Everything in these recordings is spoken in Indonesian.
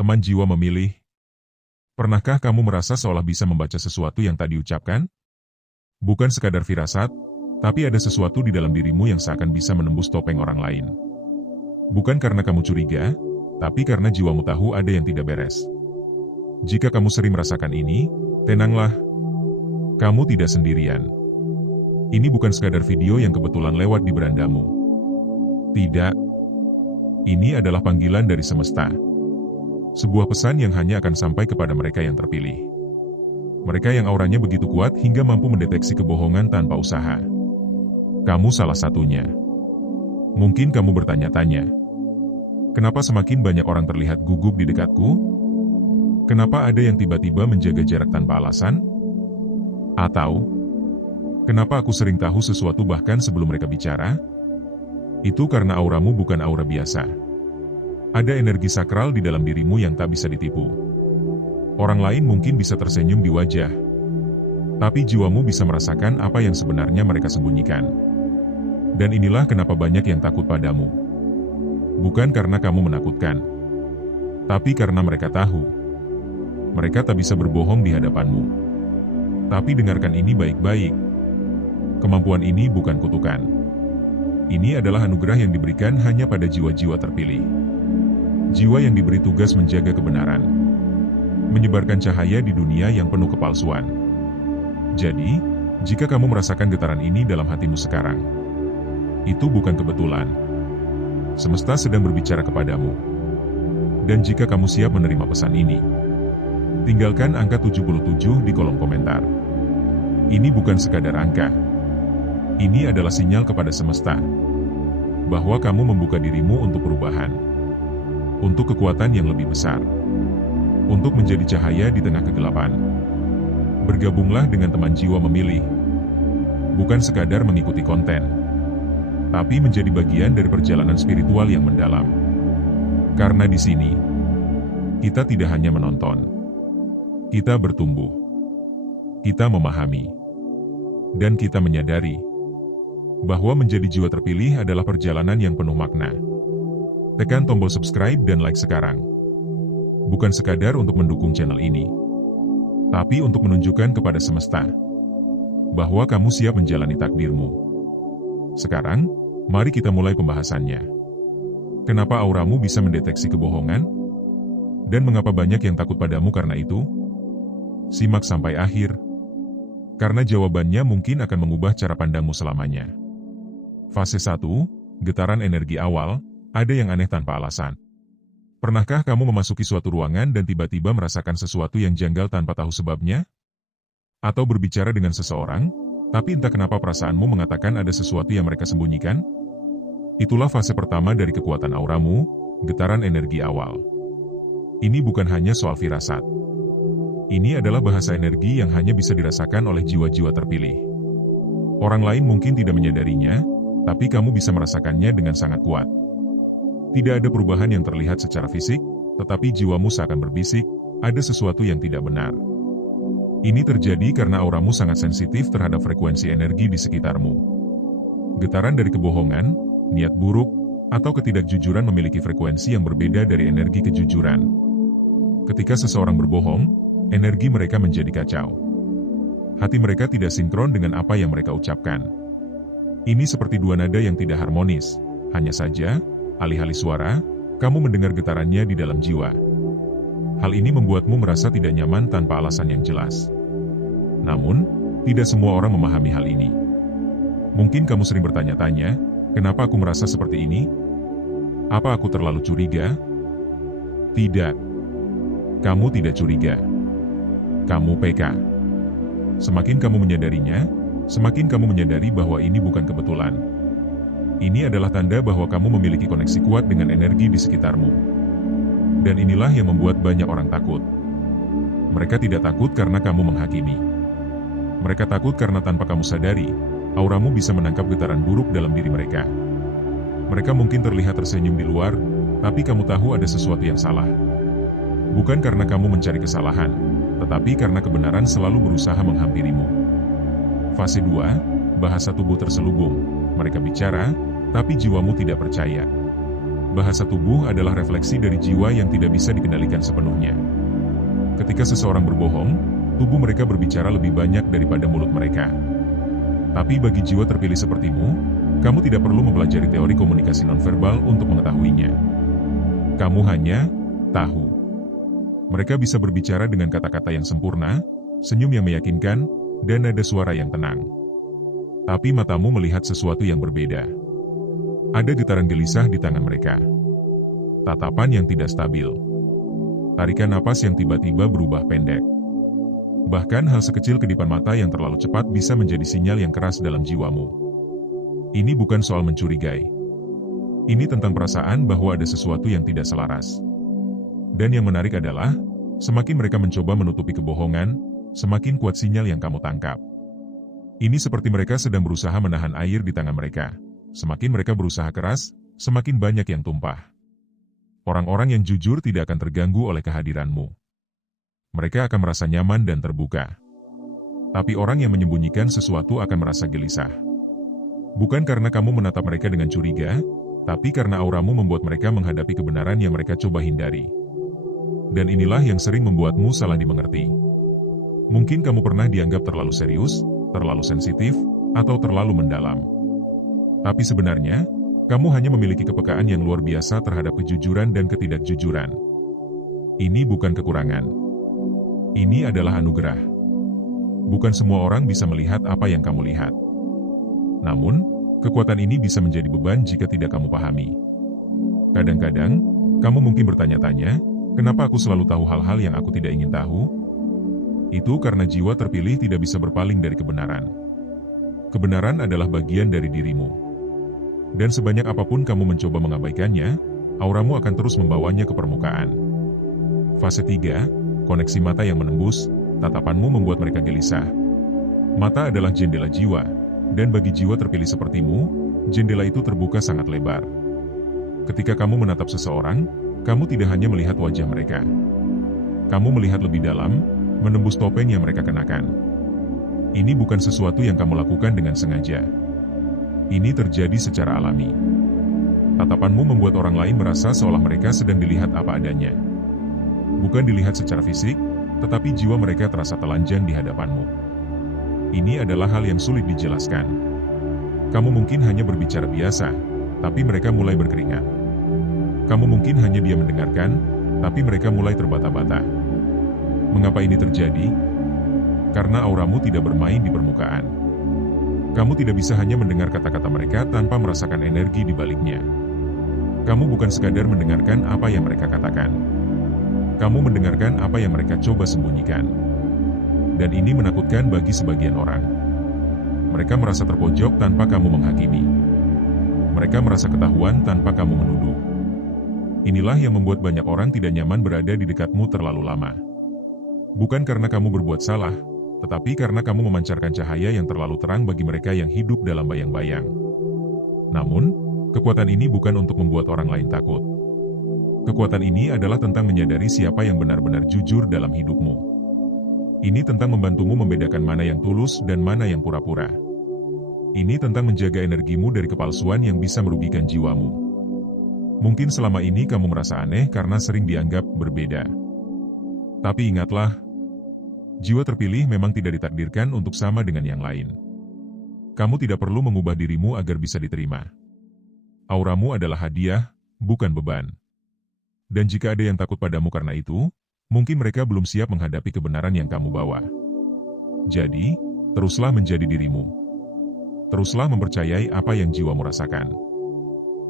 Teman jiwa memilih. Pernahkah kamu merasa seolah bisa membaca sesuatu yang tak diucapkan? Bukan sekadar firasat, tapi ada sesuatu di dalam dirimu yang seakan bisa menembus topeng orang lain. Bukan karena kamu curiga, tapi karena jiwamu tahu ada yang tidak beres. Jika kamu sering merasakan ini, tenanglah. Kamu tidak sendirian. Ini bukan sekadar video yang kebetulan lewat di berandamu. Tidak. Ini adalah panggilan dari semesta. Sebuah pesan yang hanya akan sampai kepada mereka yang terpilih. Mereka yang auranya begitu kuat hingga mampu mendeteksi kebohongan tanpa usaha. Kamu salah satunya. Mungkin kamu bertanya-tanya, kenapa semakin banyak orang terlihat gugup di dekatku? Kenapa ada yang tiba-tiba menjaga jarak tanpa alasan? Atau, kenapa aku sering tahu sesuatu bahkan sebelum mereka bicara? Itu karena auramu bukan aura biasa. Ada energi sakral di dalam dirimu yang tak bisa ditipu. Orang lain mungkin bisa tersenyum di wajah, tapi jiwamu bisa merasakan apa yang sebenarnya mereka sembunyikan. Dan inilah kenapa banyak yang takut padamu. Bukan karena kamu menakutkan, tapi karena mereka tahu. Mereka tak bisa berbohong di hadapanmu. Tapi dengarkan ini baik-baik. Kemampuan ini bukan kutukan. Ini adalah anugerah yang diberikan hanya pada jiwa-jiwa terpilih. Jiwa yang diberi tugas menjaga kebenaran. Menyebarkan cahaya di dunia yang penuh kepalsuan. Jadi, jika kamu merasakan getaran ini dalam hatimu sekarang, itu bukan kebetulan. Semesta sedang berbicara kepadamu. Dan jika kamu siap menerima pesan ini, tinggalkan angka 77 di kolom komentar. Ini bukan sekadar angka. Ini adalah sinyal kepada semesta bahwa kamu membuka dirimu untuk perubahan, untuk kekuatan yang lebih besar, untuk menjadi cahaya di tengah kegelapan. Bergabunglah dengan teman jiwa memilih, bukan sekadar mengikuti konten, tapi menjadi bagian dari perjalanan spiritual yang mendalam. Karena di sini, kita tidak hanya menonton, kita bertumbuh, kita memahami, dan kita menyadari bahwa menjadi jiwa terpilih adalah perjalanan yang penuh makna. Tekan tombol subscribe dan like sekarang. Bukan sekadar untuk mendukung channel ini, tapi untuk menunjukkan kepada semesta bahwa kamu siap menjalani takdirmu. Sekarang, mari kita mulai pembahasannya. Kenapa auramu bisa mendeteksi kebohongan? Dan mengapa banyak yang takut padamu karena itu? Simak sampai akhir, karena jawabannya mungkin akan mengubah cara pandangmu selamanya. Fase 1, getaran energi awal, ada yang aneh tanpa alasan. Pernahkah kamu memasuki suatu ruangan dan tiba-tiba merasakan sesuatu yang janggal tanpa tahu sebabnya? Atau berbicara dengan seseorang, tapi entah kenapa perasaanmu mengatakan ada sesuatu yang mereka sembunyikan? Itulah fase pertama dari kekuatan auramu, getaran energi awal. Ini bukan hanya soal firasat. Ini adalah bahasa energi yang hanya bisa dirasakan oleh jiwa-jiwa terpilih. Orang lain mungkin tidak menyadarinya, tapi kamu bisa merasakannya dengan sangat kuat. Tidak ada perubahan yang terlihat secara fisik, tetapi jiwamu seakan berbisik, ada sesuatu yang tidak benar. Ini terjadi karena auramu sangat sensitif terhadap frekuensi energi di sekitarmu. Getaran dari kebohongan, niat buruk, atau ketidakjujuran memiliki frekuensi yang berbeda dari energi kejujuran. Ketika seseorang berbohong, energi mereka menjadi kacau. Hati mereka tidak sinkron dengan apa yang mereka ucapkan. Ini seperti dua nada yang tidak harmonis. Hanya saja, alih-alih suara, kamu mendengar getarannya di dalam jiwa. Hal ini membuatmu merasa tidak nyaman tanpa alasan yang jelas. Namun, tidak semua orang memahami hal ini. Mungkin kamu sering bertanya-tanya, kenapa aku merasa seperti ini? Apa aku terlalu curiga? Tidak. Kamu tidak curiga. Kamu PK. Semakin kamu menyadarinya, semakin kamu menyadari bahwa ini bukan kebetulan. Ini adalah tanda bahwa kamu memiliki koneksi kuat dengan energi di sekitarmu. Dan inilah yang membuat banyak orang takut. Mereka tidak takut karena kamu menghakimi. Mereka takut karena tanpa kamu sadari, auramu bisa menangkap getaran buruk dalam diri mereka. Mereka mungkin terlihat tersenyum di luar, tapi kamu tahu ada sesuatu yang salah. Bukan karena kamu mencari kesalahan, tetapi karena kebenaran selalu berusaha menghampirimu. Fase 2, bahasa tubuh terselubung. Mereka bicara, tapi jiwamu tidak percaya. Bahasa tubuh adalah refleksi dari jiwa yang tidak bisa dikendalikan sepenuhnya. Ketika seseorang berbohong, tubuh mereka berbicara lebih banyak daripada mulut mereka. Tapi bagi jiwa terpilih sepertimu, kamu tidak perlu mempelajari teori komunikasi nonverbal untuk mengetahuinya. Kamu hanya tahu. Mereka bisa berbicara dengan kata-kata yang sempurna, senyum yang meyakinkan, dan nada suara yang tenang. Tapi matamu melihat sesuatu yang berbeda. Ada getaran gelisah di tangan mereka. Tatapan yang tidak stabil. Tarikan napas yang tiba-tiba berubah pendek. Bahkan hal sekecil kedipan mata yang terlalu cepat bisa menjadi sinyal yang keras dalam jiwamu. Ini bukan soal mencurigai. Ini tentang perasaan bahwa ada sesuatu yang tidak selaras. Dan yang menarik adalah, semakin mereka mencoba menutupi kebohongan, semakin kuat sinyal yang kamu tangkap. Ini seperti mereka sedang berusaha menahan air di tangan mereka. Semakin mereka berusaha keras, semakin banyak yang tumpah. Orang-orang yang jujur tidak akan terganggu oleh kehadiranmu. Mereka akan merasa nyaman dan terbuka. Tapi orang yang menyembunyikan sesuatu akan merasa gelisah. Bukan karena kamu menatap mereka dengan curiga, tapi karena auramu membuat mereka menghadapi kebenaran yang mereka coba hindari. Dan inilah yang sering membuatmu salah dimengerti. Mungkin kamu pernah dianggap terlalu serius, terlalu sensitif, atau terlalu mendalam. Tapi sebenarnya, kamu hanya memiliki kepekaan yang luar biasa terhadap kejujuran dan ketidakjujuran. Ini bukan kekurangan. Ini adalah anugerah. Bukan semua orang bisa melihat apa yang kamu lihat. Namun, kekuatan ini bisa menjadi beban jika tidak kamu pahami. Kadang-kadang, kamu mungkin bertanya-tanya, kenapa aku selalu tahu hal-hal yang aku tidak ingin tahu? Itu karena jiwa terpilih tidak bisa berpaling dari kebenaran. Kebenaran adalah bagian dari dirimu. Dan sebanyak apapun kamu mencoba mengabaikannya, auramu akan terus membawanya ke permukaan. Fase 3, koneksi mata yang menembus, tatapanmu membuat mereka gelisah. Mata adalah jendela jiwa, dan bagi jiwa terpilih sepertimu, jendela itu terbuka sangat lebar. Ketika kamu menatap seseorang, kamu tidak hanya melihat wajah mereka. Kamu melihat lebih dalam, menembus topeng yang mereka kenakan. Ini bukan sesuatu yang kamu lakukan dengan sengaja. Ini terjadi secara alami. Tatapanmu membuat orang lain merasa seolah mereka sedang dilihat apa adanya. Bukan dilihat secara fisik, tetapi jiwa mereka terasa telanjang di hadapanmu. Ini adalah hal yang sulit dijelaskan. Kamu mungkin hanya berbicara biasa, tapi mereka mulai berkeringat. Kamu mungkin hanya diam mendengarkan, tapi mereka mulai terbata-bata. Mengapa ini terjadi? Karena auramu tidak bermain di permukaan. Kamu tidak bisa hanya mendengar kata-kata mereka tanpa merasakan energi di baliknya. Kamu bukan sekadar mendengarkan apa yang mereka katakan. Kamu mendengarkan apa yang mereka coba sembunyikan. Dan ini menakutkan bagi sebagian orang. Mereka merasa terpojok tanpa kamu menghakimi. Mereka merasa ketahuan tanpa kamu menuduh. Inilah yang membuat banyak orang tidak nyaman berada di dekatmu terlalu lama. Bukan karena kamu berbuat salah, tetapi karena kamu memancarkan cahaya yang terlalu terang bagi mereka yang hidup dalam bayang-bayang. Namun, kekuatan ini bukan untuk membuat orang lain takut. Kekuatan ini adalah tentang menyadari siapa yang benar-benar jujur dalam hidupmu. Ini tentang membantumu membedakan mana yang tulus dan mana yang pura-pura. Ini tentang menjaga energimu dari kepalsuan yang bisa merugikan jiwamu. Mungkin selama ini kamu merasa aneh karena sering dianggap berbeda. Tapi ingatlah, jiwa terpilih memang tidak ditakdirkan untuk sama dengan yang lain. Kamu tidak perlu mengubah dirimu agar bisa diterima. Auramu adalah hadiah, bukan beban. Dan jika ada yang takut padamu karena itu, mungkin mereka belum siap menghadapi kebenaran yang kamu bawa. Jadi, teruslah menjadi dirimu. Teruslah mempercayai apa yang jiwamu rasakan.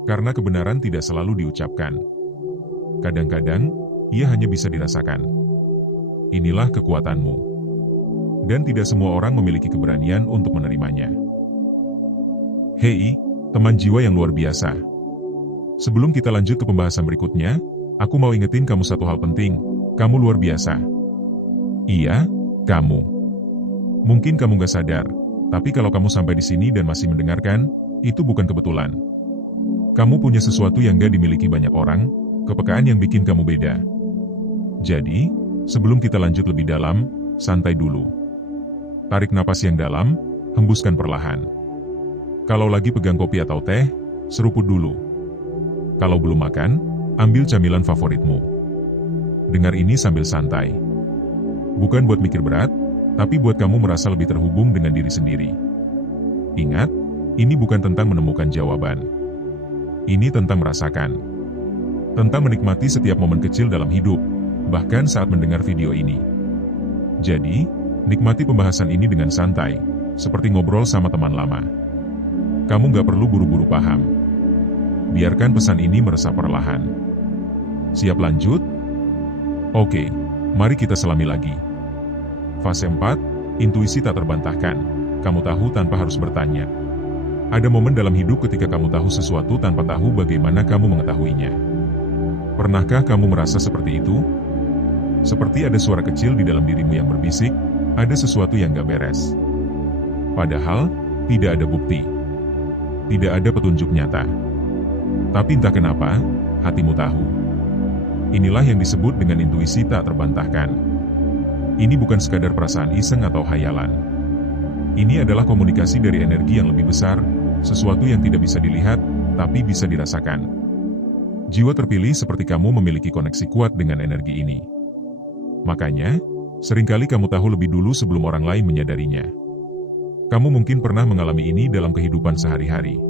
Karena kebenaran tidak selalu diucapkan. Kadang-kadang, ia hanya bisa dirasakan. Inilah kekuatanmu. Dan tidak semua orang memiliki keberanian untuk menerimanya. Hei, teman jiwa yang luar biasa. Sebelum kita lanjut ke pembahasan berikutnya, aku mau ingetin kamu satu hal penting. Kamu luar biasa. Iya, kamu. Mungkin kamu gak sadar, tapi kalau kamu sampai di sini dan masih mendengarkan, itu bukan kebetulan. Kamu punya sesuatu yang gak dimiliki banyak orang, kepekaan yang bikin kamu beda. Jadi, sebelum kita lanjut lebih dalam, santai dulu. Tarik napas yang dalam, hembuskan perlahan. Kalau lagi pegang kopi atau teh, seruput dulu. Kalau belum makan, ambil camilan favoritmu. Dengar ini sambil santai. Bukan buat mikir berat, tapi buat kamu merasa lebih terhubung dengan diri sendiri. Ingat, ini bukan tentang menemukan jawaban. Ini tentang merasakan. Tentang menikmati setiap momen kecil dalam hidup, bahkan saat mendengar video ini. Jadi, nikmati pembahasan ini dengan santai, seperti ngobrol sama teman lama. Kamu gak perlu buru-buru paham. Biarkan pesan ini meresap perlahan. Siap lanjut? Oke, mari kita selami lagi. Fase 4, intuisi tak terbantahkan. Kamu tahu tanpa harus bertanya. Ada momen dalam hidup ketika kamu tahu sesuatu tanpa tahu bagaimana kamu mengetahuinya. Pernahkah kamu merasa seperti itu? Seperti ada suara kecil di dalam dirimu yang berbisik, ada sesuatu yang gak beres. Padahal, tidak ada bukti. Tidak ada petunjuk nyata. Tapi entah kenapa, hatimu tahu. Inilah yang disebut dengan intuisi tak terbantahkan. Ini bukan sekadar perasaan iseng atau hayalan. Ini adalah komunikasi dari energi yang lebih besar, sesuatu yang tidak bisa dilihat, tapi bisa dirasakan. Jiwa terpilih seperti kamu memiliki koneksi kuat dengan energi ini. Makanya, seringkali kamu tahu lebih dulu sebelum orang lain menyadarinya. Kamu mungkin pernah mengalami ini dalam kehidupan sehari-hari.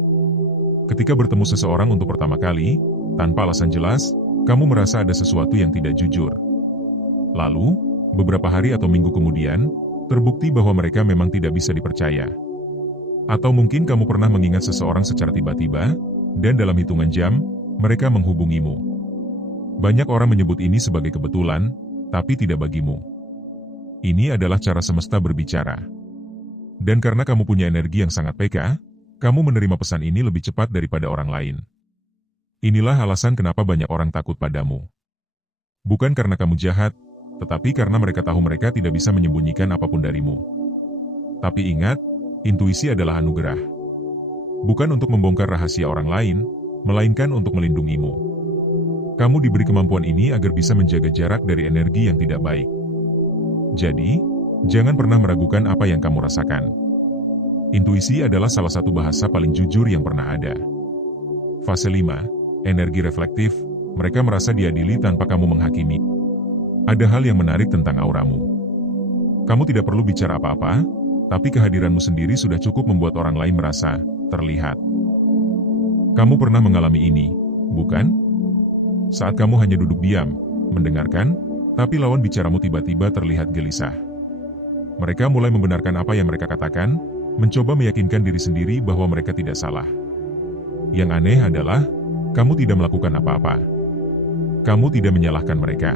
Ketika bertemu seseorang untuk pertama kali, tanpa alasan jelas, kamu merasa ada sesuatu yang tidak jujur. Lalu, beberapa hari atau minggu kemudian, terbukti bahwa mereka memang tidak bisa dipercaya. Atau mungkin kamu pernah mengingat seseorang secara tiba-tiba, dan dalam hitungan jam, mereka menghubungimu. Banyak orang menyebut ini sebagai kebetulan, tapi tidak bagimu. Ini adalah cara semesta berbicara. Dan karena kamu punya energi yang sangat peka, kamu menerima pesan ini lebih cepat daripada orang lain. Inilah alasan kenapa banyak orang takut padamu. Bukan karena kamu jahat, tetapi karena mereka tahu mereka tidak bisa menyembunyikan apapun darimu. Tapi ingat, intuisi adalah anugerah. Bukan untuk membongkar rahasia orang lain, melainkan untuk melindungimu. Kamu diberi kemampuan ini agar bisa menjaga jarak dari energi yang tidak baik. Jadi, jangan pernah meragukan apa yang kamu rasakan. Intuisi adalah salah satu bahasa paling jujur yang pernah ada. Fase 5, energi reflektif, mereka merasa diadili tanpa kamu menghakimi. Ada hal yang menarik tentang auramu. Kamu tidak perlu bicara apa-apa, tapi kehadiranmu sendiri sudah cukup membuat orang lain merasa terlihat. Kamu pernah mengalami ini, bukan? Saat kamu hanya duduk diam, mendengarkan, tapi lawan bicaramu tiba-tiba terlihat gelisah. Mereka mulai membenarkan apa yang mereka katakan, mencoba meyakinkan diri sendiri bahwa mereka tidak salah. Yang aneh adalah, kamu tidak melakukan apa-apa. Kamu tidak menyalahkan mereka.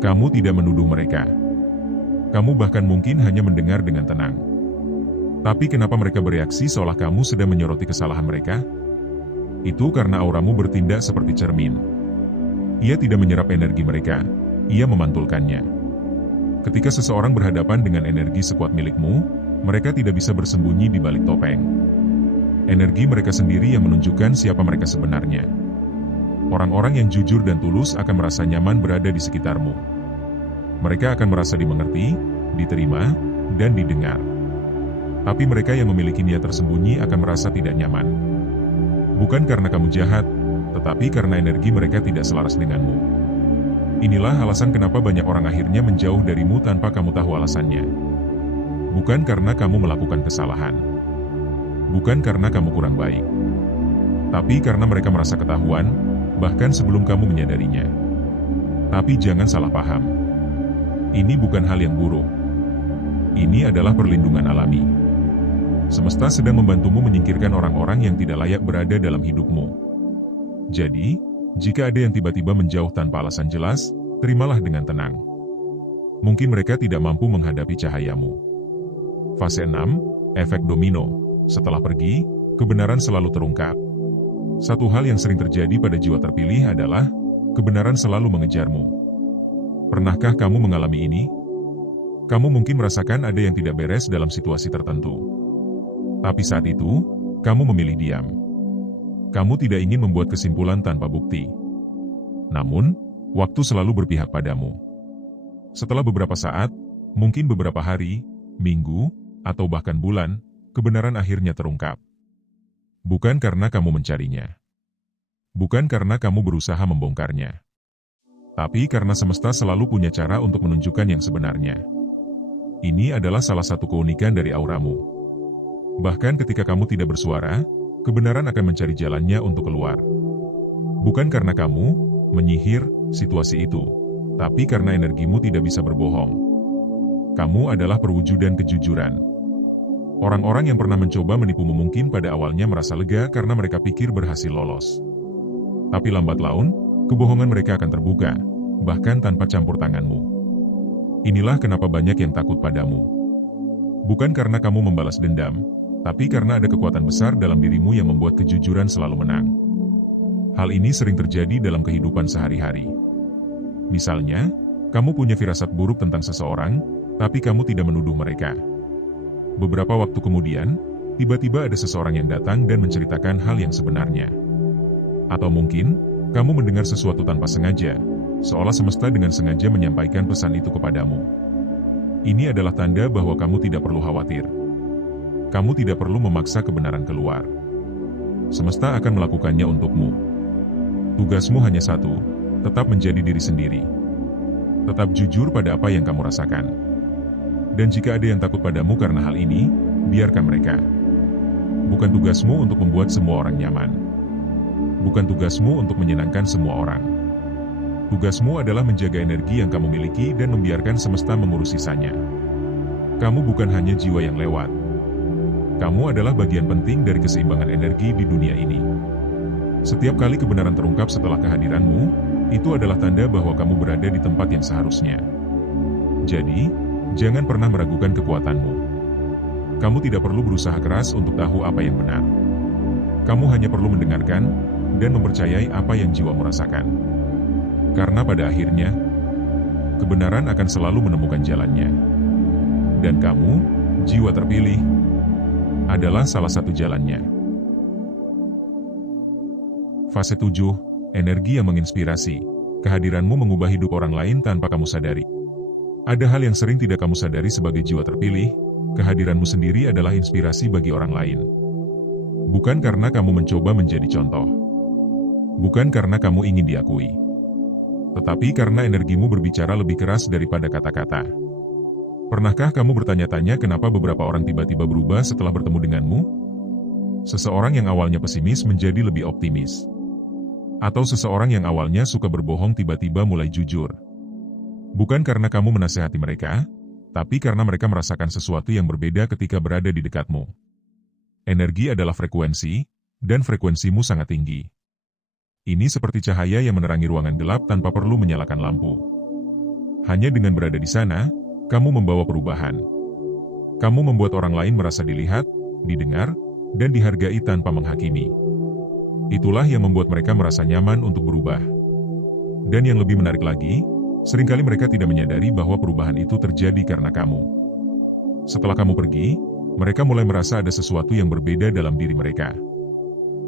Kamu tidak menuduh mereka. Kamu bahkan mungkin hanya mendengar dengan tenang. Tapi kenapa mereka bereaksi seolah kamu sedang menyoroti kesalahan mereka? Itu karena auramu bertindak seperti cermin. Ia tidak menyerap energi mereka, ia memantulkannya. Ketika seseorang berhadapan dengan energi sekuat milikmu, mereka tidak bisa bersembunyi di balik topeng. Energi mereka sendiri yang menunjukkan siapa mereka sebenarnya. Orang-orang yang jujur dan tulus akan merasa nyaman berada di sekitarmu. Mereka akan merasa dimengerti, diterima, dan didengar. Tapi mereka yang memiliki niat tersembunyi akan merasa tidak nyaman. Bukan karena kamu jahat, tetapi karena energi mereka tidak selaras denganmu. Inilah alasan kenapa banyak orang akhirnya menjauh darimu tanpa kamu tahu alasannya. Bukan karena kamu melakukan kesalahan. Bukan karena kamu kurang baik. Tapi karena mereka merasa ketahuan, bahkan sebelum kamu menyadarinya. Tapi jangan salah paham. Ini bukan hal yang buruk. Ini adalah perlindungan alami. Semesta sedang membantumu menyingkirkan orang-orang yang tidak layak berada dalam hidupmu. Jadi, jika ada yang tiba-tiba menjauh tanpa alasan jelas, terimalah dengan tenang. Mungkin mereka tidak mampu menghadapi cahayamu. Fase 6, efek domino. Setelah pergi, kebenaran selalu terungkap. Satu hal yang sering terjadi pada jiwa terpilih adalah, kebenaran selalu mengejarmu. Pernahkah kamu mengalami ini? Kamu mungkin merasakan ada yang tidak beres dalam situasi tertentu. Tapi saat itu, kamu memilih diam. Kamu tidak ingin membuat kesimpulan tanpa bukti. Namun, waktu selalu berpihak padamu. Setelah beberapa saat, mungkin beberapa hari, minggu, atau bahkan bulan, kebenaran akhirnya terungkap. Bukan karena kamu mencarinya. Bukan karena kamu berusaha membongkarnya, tapi karena semesta selalu punya cara untuk menunjukkan yang sebenarnya. Ini adalah salah satu keunikan dari auramu. Bahkan ketika kamu tidak bersuara, kebenaran akan mencari jalannya untuk keluar. Bukan karena kamu menyihir situasi itu, tapi karena energimu tidak bisa berbohong. Kamu adalah perwujudan kejujuran. Orang-orang yang pernah mencoba menipumu mungkin pada awalnya merasa lega karena mereka pikir berhasil lolos. Tapi lambat laun, kebohongan mereka akan terbuka, bahkan tanpa campur tanganmu. Inilah kenapa banyak yang takut padamu. Bukan karena kamu membalas dendam, tapi karena ada kekuatan besar dalam dirimu yang membuat kejujuran selalu menang. Hal ini sering terjadi dalam kehidupan sehari-hari. Misalnya, kamu punya firasat buruk tentang seseorang, tapi kamu tidak menuduh mereka. Beberapa waktu kemudian, tiba-tiba ada seseorang yang datang dan menceritakan hal yang sebenarnya. Atau mungkin, kamu mendengar sesuatu tanpa sengaja, seolah semesta dengan sengaja menyampaikan pesan itu kepadamu. Ini adalah tanda bahwa kamu tidak perlu khawatir. Kamu tidak perlu memaksa kebenaran keluar. Semesta akan melakukannya untukmu. Tugasmu hanya satu, tetap menjadi diri sendiri. Tetap jujur pada apa yang kamu rasakan. Dan jika ada yang takut padamu karena hal ini, biarkan mereka. Bukan tugasmu untuk membuat semua orang nyaman. Bukan tugasmu untuk menyenangkan semua orang. Tugasmu adalah menjaga energi yang kamu miliki dan membiarkan semesta mengurus sisanya. Kamu bukan hanya jiwa yang lewat. Kamu adalah bagian penting dari keseimbangan energi di dunia ini. Setiap kali kebenaran terungkap setelah kehadiranmu, itu adalah tanda bahwa kamu berada di tempat yang seharusnya. Jadi, jangan pernah meragukan kekuatanmu. Kamu tidak perlu berusaha keras untuk tahu apa yang benar. Kamu hanya perlu mendengarkan dan mempercayai apa yang jiwamu rasakan. Karena pada akhirnya, kebenaran akan selalu menemukan jalannya. Dan kamu, jiwa terpilih, adalah salah satu jalannya. Fase 7, energi yang menginspirasi. Kehadiranmu mengubah hidup orang lain tanpa kamu sadari. Ada hal yang sering tidak kamu sadari sebagai jiwa terpilih, kehadiranmu sendiri adalah inspirasi bagi orang lain. Bukan karena kamu mencoba menjadi contoh. Bukan karena kamu ingin diakui. Tetapi karena energimu berbicara lebih keras daripada kata-kata. Pernahkah kamu bertanya-tanya kenapa beberapa orang tiba-tiba berubah setelah bertemu denganmu? Seseorang yang awalnya pesimis menjadi lebih optimis. Atau seseorang yang awalnya suka berbohong tiba-tiba mulai jujur. Bukan karena kamu menasehati mereka, tapi karena mereka merasakan sesuatu yang berbeda ketika berada di dekatmu. Energi adalah frekuensi, dan frekuensimu sangat tinggi. Ini seperti cahaya yang menerangi ruangan gelap tanpa perlu menyalakan lampu. Hanya dengan berada di sana, kamu membawa perubahan. Kamu membuat orang lain merasa dilihat, didengar, dan dihargai tanpa menghakimi. Itulah yang membuat mereka merasa nyaman untuk berubah. Dan yang lebih menarik lagi, seringkali mereka tidak menyadari bahwa perubahan itu terjadi karena kamu. Setelah kamu pergi, mereka mulai merasa ada sesuatu yang berbeda dalam diri mereka.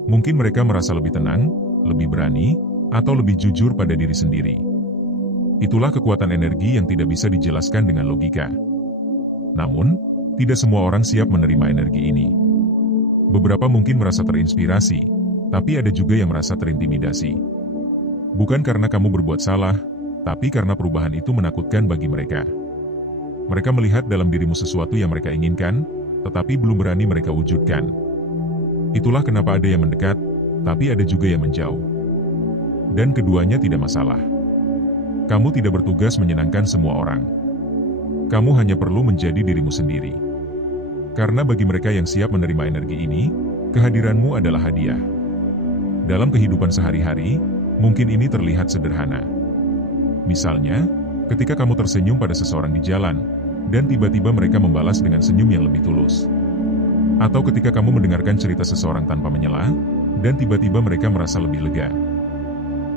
Mungkin mereka merasa lebih tenang, lebih berani, atau lebih jujur pada diri sendiri. Itulah kekuatan energi yang tidak bisa dijelaskan dengan logika. Namun, tidak semua orang siap menerima energi ini. Beberapa mungkin merasa terinspirasi, tapi ada juga yang merasa terintimidasi. Bukan karena kamu berbuat salah, tapi karena perubahan itu menakutkan bagi mereka. Mereka melihat dalam dirimu sesuatu yang mereka inginkan, tetapi belum berani mereka wujudkan. Itulah kenapa ada yang mendekat, tapi ada juga yang menjauh. Dan keduanya tidak masalah. Kamu tidak bertugas menyenangkan semua orang. Kamu hanya perlu menjadi dirimu sendiri. Karena bagi mereka yang siap menerima energi ini, kehadiranmu adalah hadiah. Dalam kehidupan sehari-hari, mungkin ini terlihat sederhana. Misalnya, ketika kamu tersenyum pada seseorang di jalan, dan tiba-tiba mereka membalas dengan senyum yang lebih tulus. Atau ketika kamu mendengarkan cerita seseorang tanpa menyela, dan tiba-tiba mereka merasa lebih lega.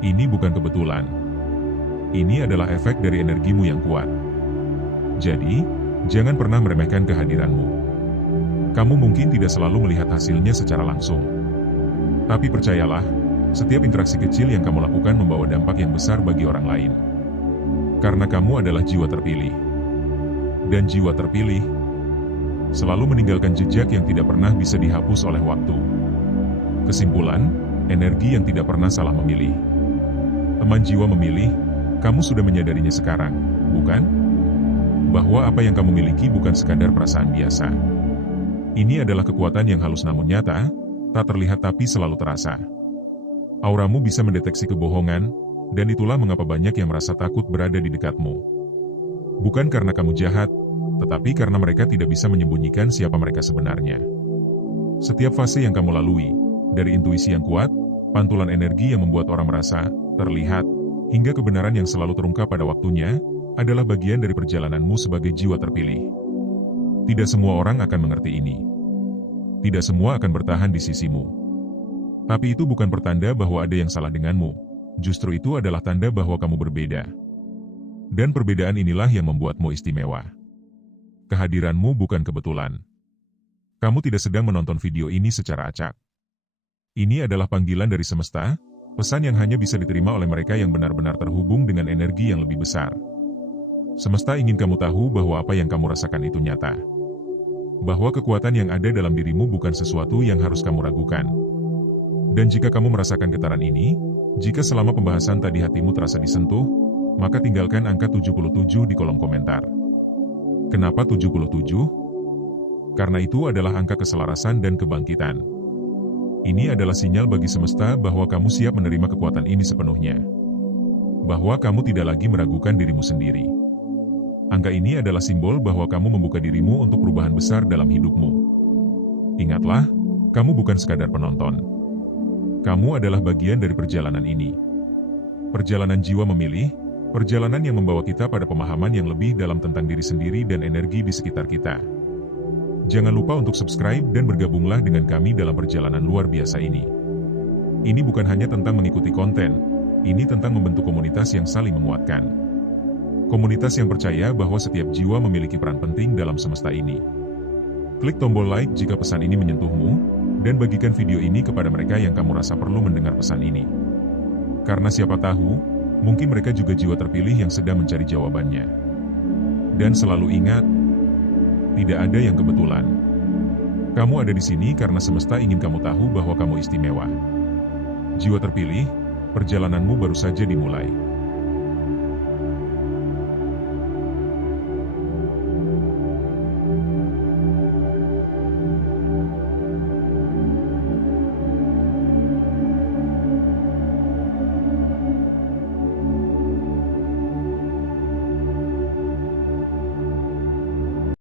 Ini bukan kebetulan. Ini adalah efek dari energimu yang kuat. Jadi, jangan pernah meremehkan kehadiranmu. Kamu mungkin tidak selalu melihat hasilnya secara langsung. Tapi percayalah, setiap interaksi kecil yang kamu lakukan membawa dampak yang besar bagi orang lain. Karena kamu adalah jiwa terpilih. Dan jiwa terpilih selalu meninggalkan jejak yang tidak pernah bisa dihapus oleh waktu. Kesimpulan, Energi yang tidak pernah salah memilih. Teman jiwa memilih, kamu sudah menyadarinya sekarang, bukan? Bahwa apa yang kamu miliki bukan sekadar perasaan biasa. Ini adalah kekuatan yang halus namun nyata, tak terlihat tapi selalu terasa. Auramu bisa mendeteksi kebohongan, dan itulah mengapa banyak yang merasa takut berada di dekatmu. Bukan karena kamu jahat, tetapi karena mereka tidak bisa menyembunyikan siapa mereka sebenarnya. Setiap fase yang kamu lalui, dari intuisi yang kuat, pantulan energi yang membuat orang merasa terlihat, hingga kebenaran yang selalu terungkap pada waktunya, adalah bagian dari perjalananmu sebagai jiwa terpilih. Tidak semua orang akan mengerti ini. Tidak semua akan bertahan di sisimu. Tapi itu bukan pertanda bahwa ada yang salah denganmu. Justru itu adalah tanda bahwa kamu berbeda. Dan perbedaan inilah yang membuatmu istimewa. Kehadiranmu bukan kebetulan. Kamu tidak sedang menonton video ini secara acak. Ini adalah panggilan dari semesta, pesan yang hanya bisa diterima oleh mereka yang benar-benar terhubung dengan energi yang lebih besar. Semesta ingin kamu tahu bahwa apa yang kamu rasakan itu nyata. Bahwa kekuatan yang ada dalam dirimu bukan sesuatu yang harus kamu ragukan. Dan jika kamu merasakan getaran ini, jika selama pembahasan tadi hatimu terasa disentuh, maka tinggalkan angka 77 di kolom komentar. Kenapa 77? Karena itu adalah angka keselarasan dan kebangkitan. Ini adalah sinyal bagi semesta bahwa kamu siap menerima kekuatan ini sepenuhnya. Bahwa kamu tidak lagi meragukan dirimu sendiri. Angka ini adalah simbol bahwa kamu membuka dirimu untuk perubahan besar dalam hidupmu. Ingatlah, kamu bukan sekadar penonton. Kamu adalah bagian dari perjalanan ini. Perjalanan jiwa memilih, perjalanan yang membawa kita pada pemahaman yang lebih dalam tentang diri sendiri dan energi di sekitar kita. Jangan lupa untuk subscribe dan bergabunglah dengan kami dalam perjalanan luar biasa ini. Ini bukan hanya tentang mengikuti konten, ini tentang membentuk komunitas yang saling menguatkan. Komunitas yang percaya bahwa setiap jiwa memiliki peran penting dalam semesta ini. Klik tombol like jika pesan ini menyentuhmu, dan bagikan video ini kepada mereka yang kamu rasa perlu mendengar pesan ini. Karena siapa tahu, mungkin mereka juga jiwa terpilih yang sedang mencari jawabannya. Dan selalu ingat, tidak ada yang kebetulan. Kamu ada di sini karena semesta ingin kamu tahu bahwa kamu istimewa. Jiwa terpilih, perjalananmu baru saja dimulai.